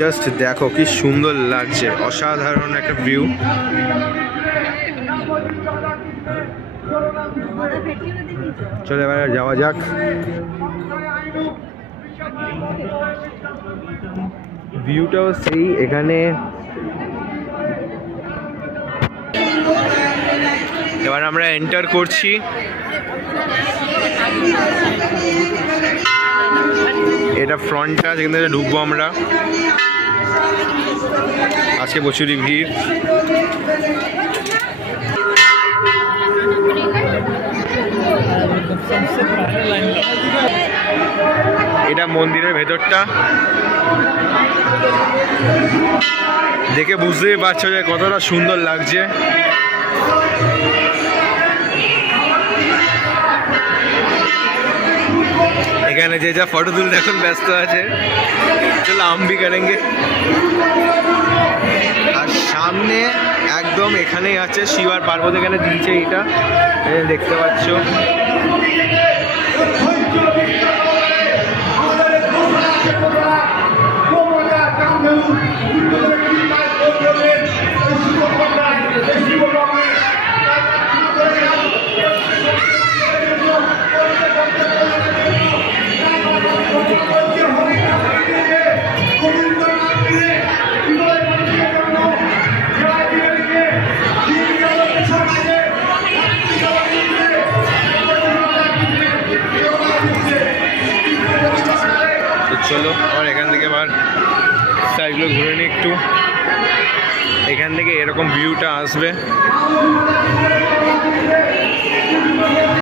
Just দেখো কি সুন্দর লাগছে, অসাধারণ একটা ভিউ। চলো এবার যাওয়া যাক। ভিউটাও সেই, এখানে এবার আমরা এন্টার করছি। এটা ফ্রন্টটা, যেখান থেকে ঢুকবো আমরা। আজকে প্রচুরই ভিড়। এটা মন্দিরের ভেতরটা, দেখে বুঝতেই পারছো যে কতটা সুন্দর লাগছে। এখানে যে যা ফটো তুলতে এখন ব্যস্ত আছে, চলো আম ভি করেঙ্গে। আর সামনে একদম এখানেই আছে শিব আর পার্বতী, এখানে দিয়েছে এটা দেখতে পাচ্ছ। চলো আবার এখান থেকে আবার সাইডগুলো ঘুরে নিই একটু। এখান থেকে এরকম ভিউটা আসবে।